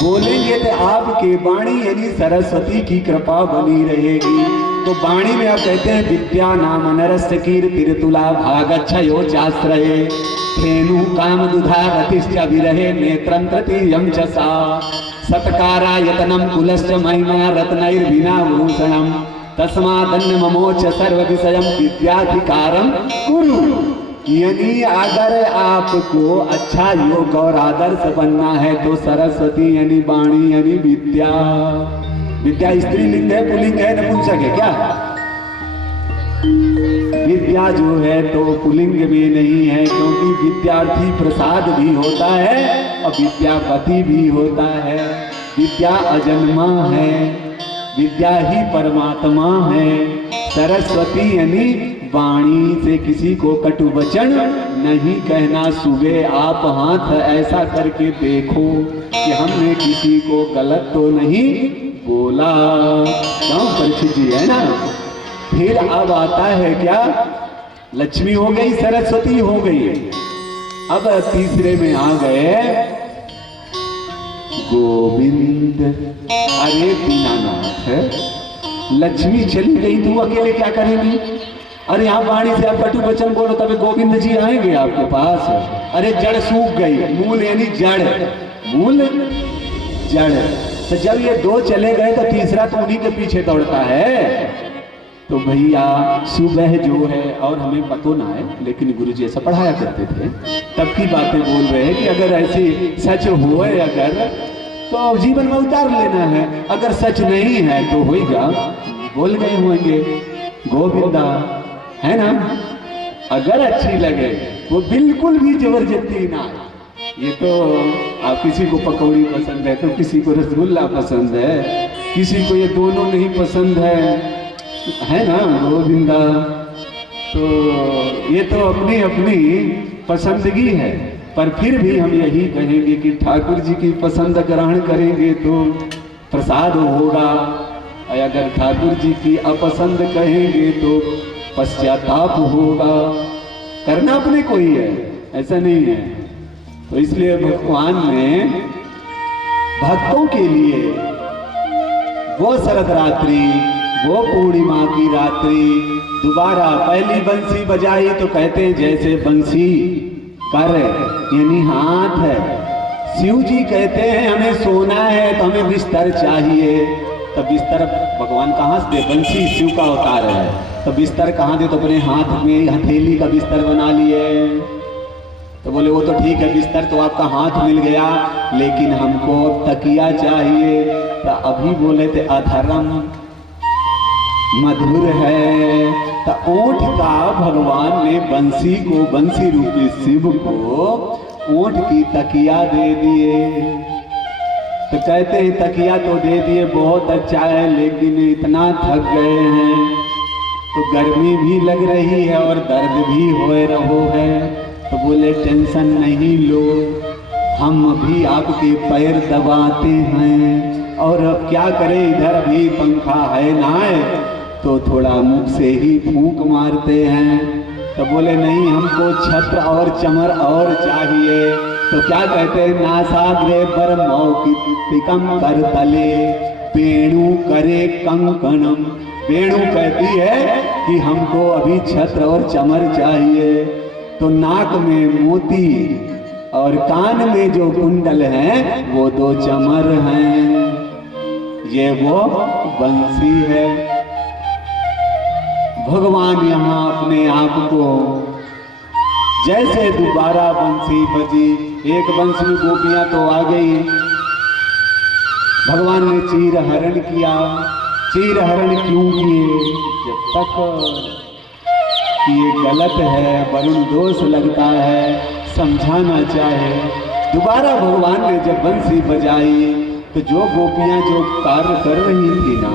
बोलेंगे तो आपके वाणी यानी सरस्वती की कृपा बनी रहेगी। तो वाणी में आप कहते हैं विद्या नाम नरस्य कीर्तिर्तुला भागच्छयो चाश्रये धेनु काम दुधा रतिश्च विरहे नेत्रं तृतीयं च सा सत्कारायतनं कुलश्च महिमा रत्नैर्विनाभूषणं तस्मादन्न ममोच सर्व विषयं विद्याधिकारं कुरु। यानी अगर आपको अच्छा योग और आदर्श बनना है तो सरस्वती यानी वाणी यानी विद्या। विद्या स्त्रीलिंग है पुल्लिंग है नपुंसक है क्या? विद्या जो है तो पुल्लिंग में नहीं है, क्योंकि विद्यार्थी प्रसाद भी होता है और विद्यापति भी होता है। विद्या अजन्मा है, विद्या ही परमात्मा है। सरस्वती यानी वाणी से किसी को कटु वचन नहीं कहना। सुबह आप हाथ ऐसा करके देखो कि हमने किसी को गलत तो नहीं बोला। क्यों परीक्षित जी है ना। फिर अब आता है क्या, लक्ष्मी हो गई, सरस्वती हो गई। अब तीसरे में आ गए गोविंद। अरे दीनानाथ, लक्ष्मी चली गई तू अकेले क्या करेंगी? अरे यहाँ वाणी से आप कटु वचन बोलो तब गोविंद जी आएंगे आपके पास। अरे जड़ सूख गई, मूल यानी जड़, मूल जड़। तो जब ये दो चले गए तो तीसरा तो उन्हीं के पीछे दौड़ता है। तो भैया सुबह जो है, और हमें पतो ना है लेकिन गुरुजी ऐसा पढ़ाया करते थे, तब की बातें बोल रहे हैं कि अगर ऐसी सच हो अगर तो जीवन में उतार लेना है, अगर सच नहीं है तो होएगा। बोल गए होंगे गोविंदा, है ना। अगर अच्छी लगे वो बिल्कुल भी जबरदस्ती ना। ये तो आप किसी को पकौड़ी पसंद है तो किसी को रसगुल्ला पसंद है, किसी को ये दोनों नहीं पसंद है ना गोविंदा। तो ये तो अपनी अपनी पसंदगी है, पर फिर भी हम यही कहेंगे कि ठाकुर जी की पसंद ग्रहण करेंगे तो प्रसाद होगा, और अगर ठाकुर जी की अपसंद कहेंगे तो पश्चाताप होगा। करना अपने को ही है, ऐसा नहीं है। तो इसलिए भगवान ने भक्तों के लिए वो शरद रात्रि, वो पूर्णिमा की रात्रि दोबारा पहली बंसी बजाई तो कहते हैं जैसे बंसी कर यानी हाथ है। शिव जी कहते हैं हमें सोना है तो हमें बिस्तर चाहिए। तो बिस्तर भगवान कहाँ से दे? बंसी शिव का अवतार है, तो बिस्तर कहाँ दे? तो अपने हाथ में हथेली का बिस्तर बना लिए। तो बोले वो तो ठीक है, बिस्तर तो आपका हाथ मिल गया, लेकिन हमको तकिया चाहिए। तो अभी बोले थे अधर्म मधुर है। तो ओठ का भगवान ने बंसी को, बंसी रूपी शिव को ओठ की तकिया दे दिए। तो कहते हैं तकिया तो दे दिए, बहुत अच्छा है, लेकिन इतना थक गए हैं तो गर्मी भी लग रही है और दर्द भी हो रहो है। तो बोले टेंशन नहीं लो, हम भी आपके पैर दबाते हैं, और अब क्या करें, इधर भी पंखा है ना है तो थोड़ा मुख से ही फूंक मारते हैं। तो बोले नहीं, हमको छत्र और चमर और चाहिए। तो क्या कहते हैं, नासाग्रे पर मौकिकम कर तले वेणु करे कंकणम। वेणु कहती है कि हमको अभी छत्र और चमर चाहिए। तो नाक में मोती और कान में जो कुंडल हैं वो दो चमर हैं, ये वो बंसी है। भगवान यहाँ अपने आप को जैसे दोबारा बंसी बजी, एक बंसी में गोपियां तो आ गई, भगवान ने चीर हरण किया। चीर हरण क्यों किए? जब तक ये गलत है, वरुण दोष लगता है, समझाना चाहे। दोबारा भगवान ने जब बंसी बजाई तो जो गोपियां जो कार्य कर रही थी ना,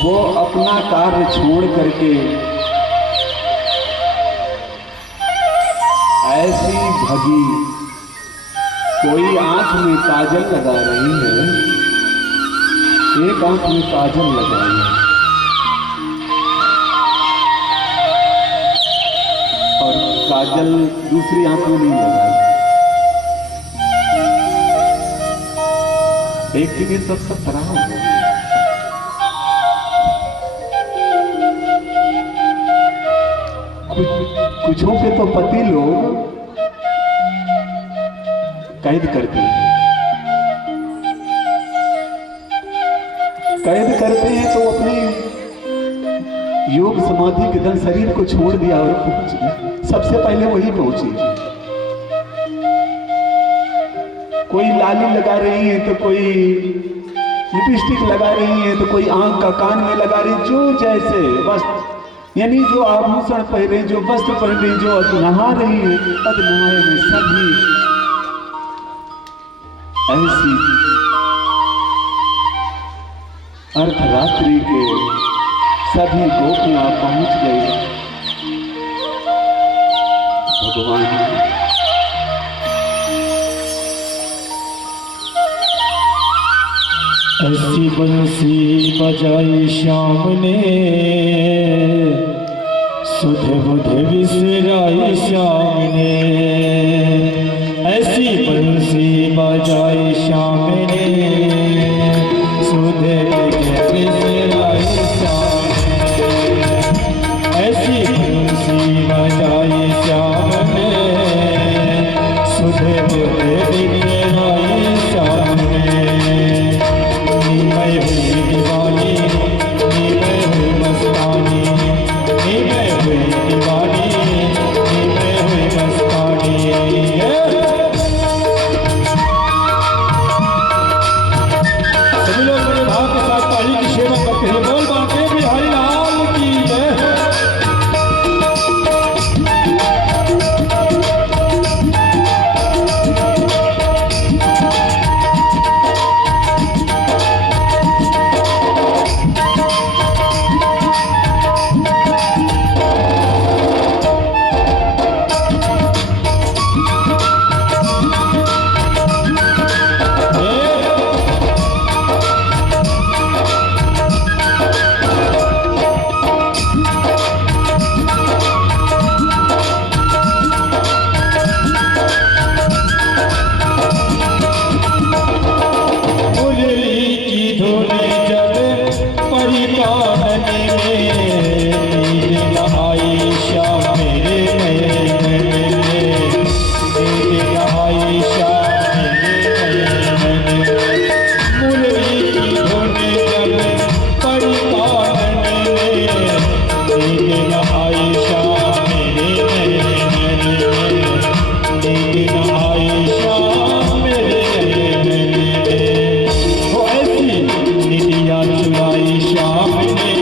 वो अपना कार्य छोड़ करके ऐसी भगी, कोई आंख में काजल लगा रही है, एक आंख में काजल लगाई और काजल दूसरी आंख में नहीं लगाई। एक दिन ये सब खराब हो गया। कुछों के तो पति लोग कैद करते हैं, तो अपने योग समाधि के धन शरीर को छोड़ दिया और सबसे पहले वही पहुंची। कोई लाली लगा रही है तो कोई लिपस्टिक लगा रही है तो कोई आंख का कान में लगा रही, जो जैसे वस्त्र यानी जो आभूषण पहने, जो वस्त्र पहने, जो नहा रही है, अब नहाए में सभी ऐसी अर्धरात्रि के सभी गोपियां पहुंच गई। भगवान ऐसी बंसी बजाई श्याम ने, सुध बुध विसराई श्याम ने। ऐसी बंसी बजाई श्याम ने, सुध बुध विसराई श्याम ने। ऐसी बंसी बजाई श्याम ने, सुध बुध विसराई श्याम ने। मैं हुई दीवानी, मैं हुई मस्तानी, मैं हुई दीवानी, मैं हुई मस्तानी। सभी लोग बड़े भाव के साथ ताली की सेवा करते हैं। बोल बांके बिहारी लाल की जय। श्याम ने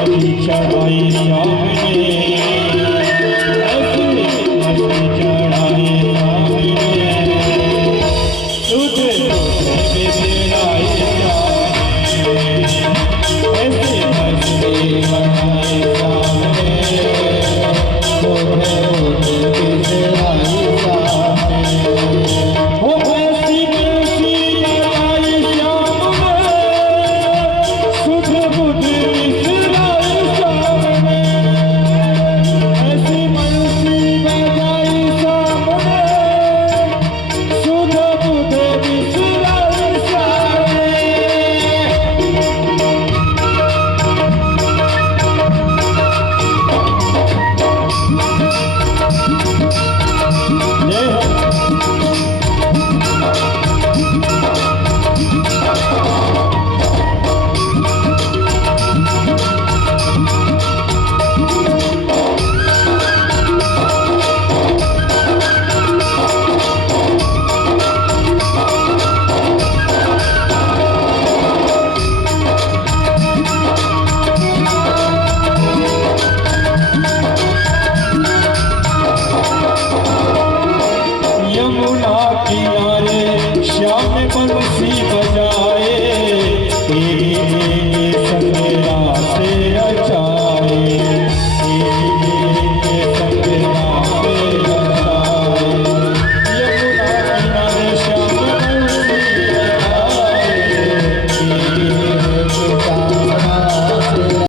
मछली चढ़ाई श्याम ने, ऐसी मछली चढ़ाई श्याम ने, दूध में बिसराई श्याम ने, ऐसी मछली बनाई श्याम ने, दूध में बिसराई श्याम ने। वो ऐसी मछली बनाई श्याम ने, सुध बुध बिसराई श्याम ने, ऐसी मछली बनाई श्याम ने, सुध बुध बिसराई श्याम ने। ये यमुना किनारे श्याम बंसी